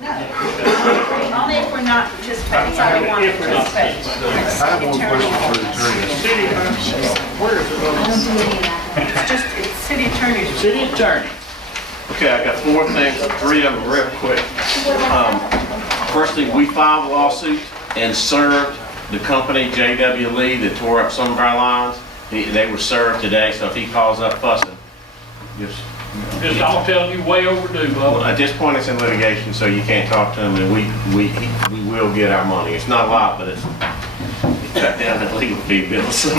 No. Only if we're not participating. Sorry, we want to participate. I have one question for the attorney. City attorney, where is it? I don't do any of that. It's city attorney's. City attorney. Okay, I got 4 things, 3 of them real quick. Firstly, we filed a lawsuit and served the company J.W. Lee that tore up some of our lines. They were served today, so if he calls up fussing, just I'm telling you, way overdue, Bubba. at this point it's in litigation, so you can't talk to him, and we will get our money. It's not a lot, but it's cut down the legal fee bill. So,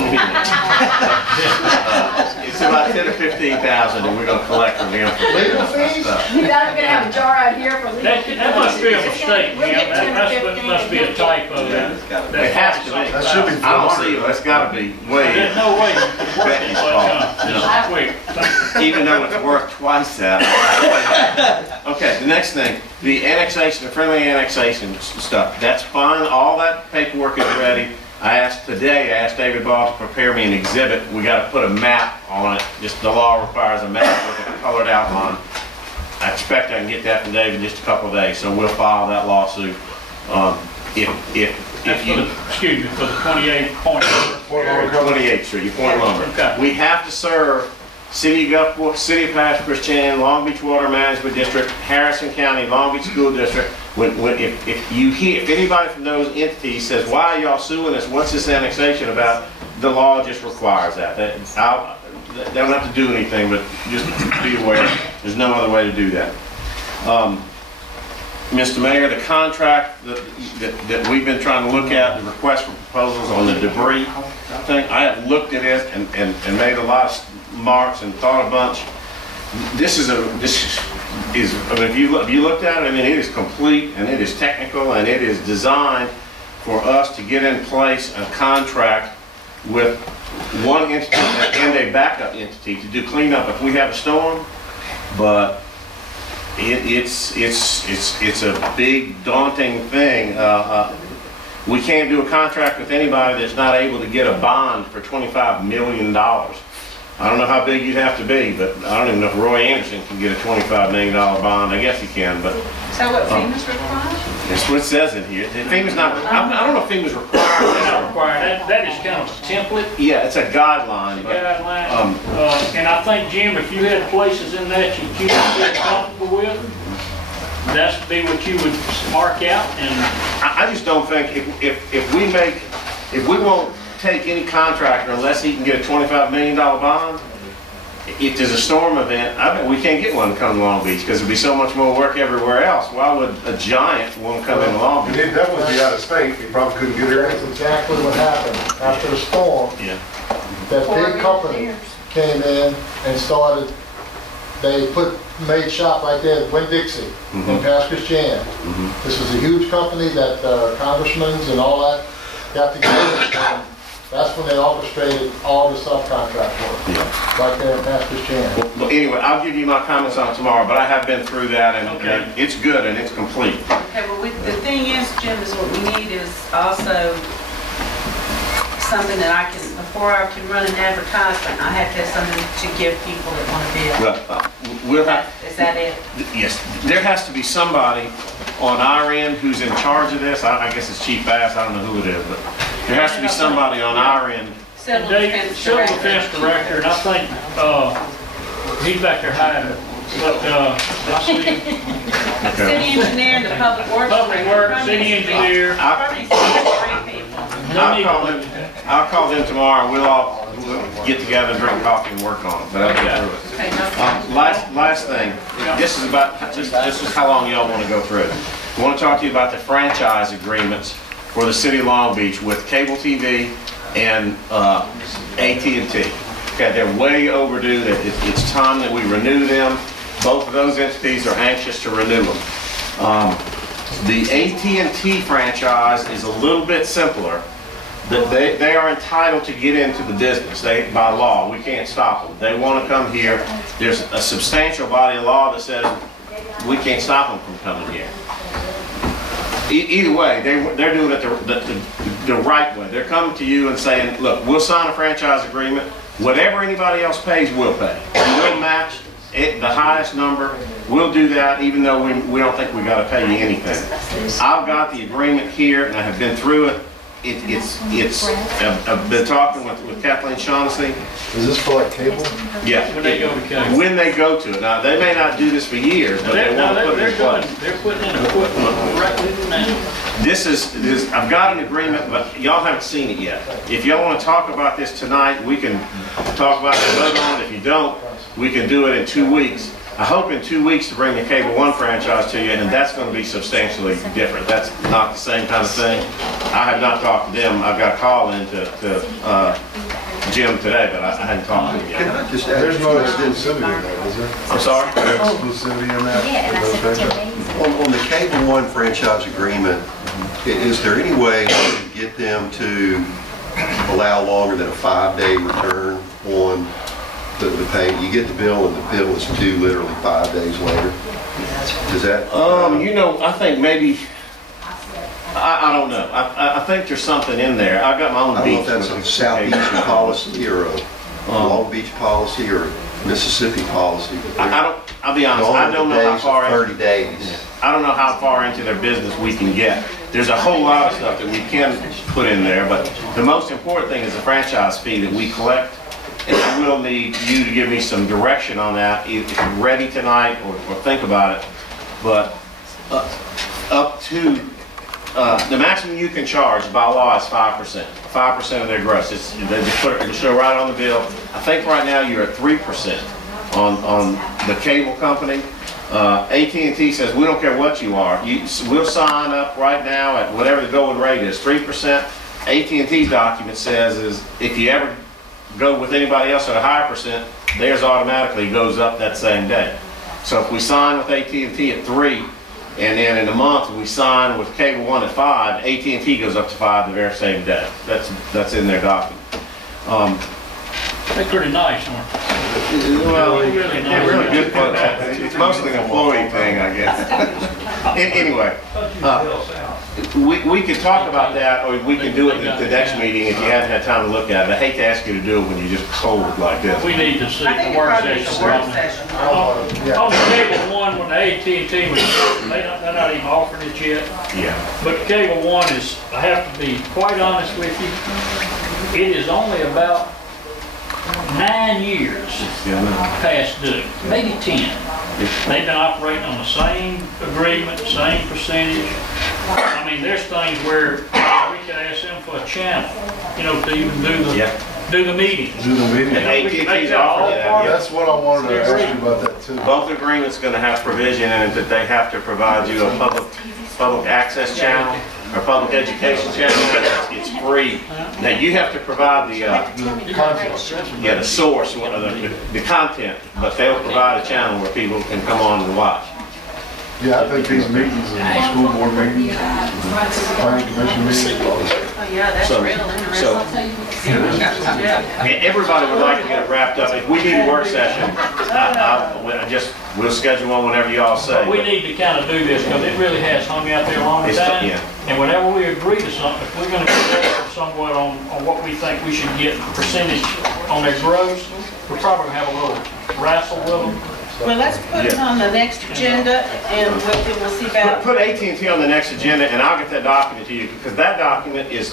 it's about 10 to 15,000 that we're going to collect from him for legal fees. You guys are going to have a jar out here for legal. That must be a mistake, We'll get Jim. That must be a typo. It has to be. That should be. I don't see it. That's got to be way. There's no way. Becky's fault. Quick. Even though it's worth twice that. Okay, the next thing, the annexation, the friendly annexation stuff, that's fine. All that paperwork is ready. I asked David Ball to prepare me an exhibit. We got to put a map on it. Just the law requires a map with a colored outline. I expect I can get that from David in just a couple of days, so we'll file that lawsuit. If you Excuse me, for the 28th point. 28th Street, your Point Lumber. Okay. We have to serve City of Gulfport, City of Pass Christian, Long Beach Water Management District, Harrison County, Long Beach School District. If anybody from those entities says, why are y'all suing us? What's this annexation about? The law just requires that. They don't have to do anything, but just be aware. There's no other way to do that. Mr. Mayor, the contract that we've been trying to look at, the request for proposals on the debris thing, I have looked at it and made a lot of marks and thought a bunch. This is, I mean, if you looked at it, I mean, it is complete and it is technical and it is designed for us to get in place a contract with one entity and a backup entity to do cleanup if we have a storm. But it's a big, daunting thing. We can't do a contract with anybody that's not able to get a bond for $25 million. I don't know how big you'd have to be, but I don't even know if Roy Anderson can get a $25 million bond. I guess he can, but... So what FEMA's required? That's what it says in here. FEMA's not... I don't know if FEMA's required. They're not required. That is kind of a template. Yeah, it's a guideline. But, And I think, Jim, if you had places in that you feel comfortable with, that's be what you would mark out. And I just don't think if we won't take any contractor unless he can get a $25 million bond, if there's a storm event, I bet we can't get one to come to Long Beach because there'd be so much more work everywhere else. Why would a giant want to come in Long Beach? He'd definitely be out of state. He probably couldn't get here. That's exactly what happened after the storm. Yeah. That big company came in and started, they made shop right there at Winn-Dixie in Pass Christian. This was a huge company that congressmen and all that got together, and that's when they orchestrated all the subcontract work, right there in Pass Christian. Well, anyway, I'll give you my comments on it tomorrow, but I have been through that, and it's good and it's complete. Okay, well, the thing is, Jim, is what we need is also something that I can, before I can run an advertisement, I have to have something to give people that want to bid. We'll have, is that it? yes, there has to be somebody on our end who's in charge of this. I guess it's Chief Bass, I don't know who it is, but there has to be somebody on our end. Civil Defense Director, and I think he's back there hiding. But let's see. City engineer and the public works. Public works, city engineer. I'll call them tomorrow, and we'll get together and drink coffee and work on it, but I'll get through it. Last thing, this is how long y'all want to go through it. I want to talk to you about the franchise agreements for the City of Long Beach with cable TV and AT&T. Okay, they're way overdue. It's time that we renew them. Both of those entities are anxious to renew them. The AT&T franchise is a little bit simpler. They are entitled to get into the business. By law, we can't stop them. They want to come here. There's a substantial body of law that says we can't stop them from coming here. Either way, they're doing it the right way. They're coming to you and saying, look, we'll sign a franchise agreement. Whatever anybody else pays, we'll pay. We'll match the highest number, we'll do that even though we don't think we gotta pay you anything. I've got the agreement here and I have been through it. I've been talking with Kathleen Shaughnessy. Is this for like cable? Yeah. When they go to cable. When they go to it. Now, they may not do this for years, but they want to put it in place. They're putting in equipment right now. This is, I've got an agreement, but y'all haven't seen it yet. If y'all want to talk about this tonight, we can talk about it later on. If you don't, we can do it in 2 weeks. I hope in 2 weeks to bring the Cable One franchise to you, and that's going to be substantially different. That's not the same kind of thing. I have not talked to them. I've got a call in to Jim today, but I hadn't talked to him Can yet. I just add, there's no exclusivity in that, is there? I'm sorry? There's exclusivity in that? Yeah, and I for said those 10 franchises? days. On the Cable One franchise agreement, is there any way to get them to allow longer than a 5-day return on the pay? You get the bill and the bill is due literally 5 days later. Is that? You know, I think maybe, I don't know. I think there's something in there. I've got my own I don't know beef. if that's a South Beach policy or a Long Beach policy or a Mississippi policy. but I don't, I'll be honest, I don't know how days of far. 30 days. I don't know how far into their business we can get. There's a whole lot of stuff that we can put in there, but the most important thing is the franchise fee that we collect. And I will need you to give me some direction on that, if you're ready tonight or think about it. But up to, the maximum you can charge by law is 5%. 5% of their gross. They just put it, show right on the bill. I think right now you're at 3% on the cable company. AT&T says, we don't care what you are. We'll sign up right now at whatever the going rate is, 3%. AT&T's document says is if you ever go with anybody else at a higher percent, theirs automatically goes up that same day. So if we sign with AT&T at 3, and then in a month we sign with Cable One at 5, AT&T goes up to 5 the very same day. That's in their document. They're pretty nice, aren't they? Well, Really nice. they're really good folks. It's mostly an employee thing, I guess. Anyway, we could talk about that, or we can do it at the next meeting if you haven't had time to look at it. I hate to ask you to do it when you're just cold like this. We need to see I think the it work probably is session. a work session. On the Cable One, when the AT&T was, they're not even offering it yet. Yeah. But Cable One is, I have to be quite honest with you, it is only about 9 years Yeah, I know. past due, maybe 10. They've been operating on the same agreement, same percentage. I mean, there's things where we could ask them for a channel, you know, to even do the meetings. Do the meeting. And we can make AT&T's that all offered that, part of That's what I wanted to ask you about that too. Both agreements going to have provision in it that they have to provide you a public access channel or public education channel. It's free. Now you have to provide the source, the content, but they'll provide a channel where people can come on and watch. Yeah, I think these meetings, the school board meetings, planning commission meetings, all this. Oh, yeah, that's So- real so- interesting. Yeah. And everybody would like to get it wrapped up. If we need a work session, we'll schedule one whenever y'all say. We need to kind of do this because it really has hung out there a long It's- time. yeah. And whenever we agree to something, if we're going to go somewhat on what we think we should get percentage on their gross, we're probably going to have a little wrestle with them. Well, let's put it on the next agenda and we'll see about. Put AT&T on the next agenda, and I'll get that document to you, because that document is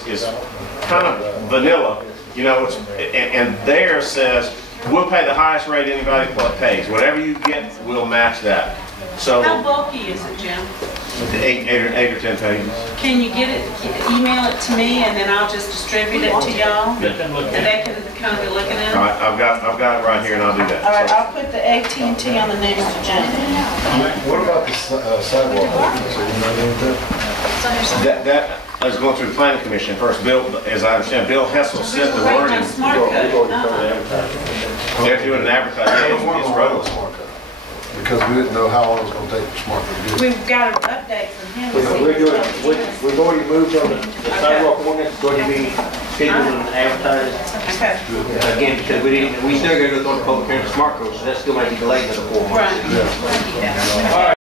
kind of vanilla, you know, and there says, we'll pay the highest rate anybody pays. Whatever you get, we'll match that. So, How bulky is it, Jim? 8 or 10 pages. Can you get it, email it to me and then I'll just distribute it to y'all? Let them look And at they can kind of be looking at All it? right, I've got it right here, and I'll do All that. right, So, I'll put the AT&T on the next agenda. What about the sidewalk? So you know that I was going through the planning commission first. Bill, as I understand, Bill Hessel sent the Waiting wording. on Smart Code. They're doing an advertising. It's roads. Because we didn't know how long it was gonna take for Smart to do it. We've got an update from him. to see We're doing, what's we've already moved on the sidewalk ordinance, going to be scheduled and advertised. Okay, Again, because we still gotta go through the public hearing for smart code, so that still might be delayed another 4 months. right. Yeah. Yeah. All right.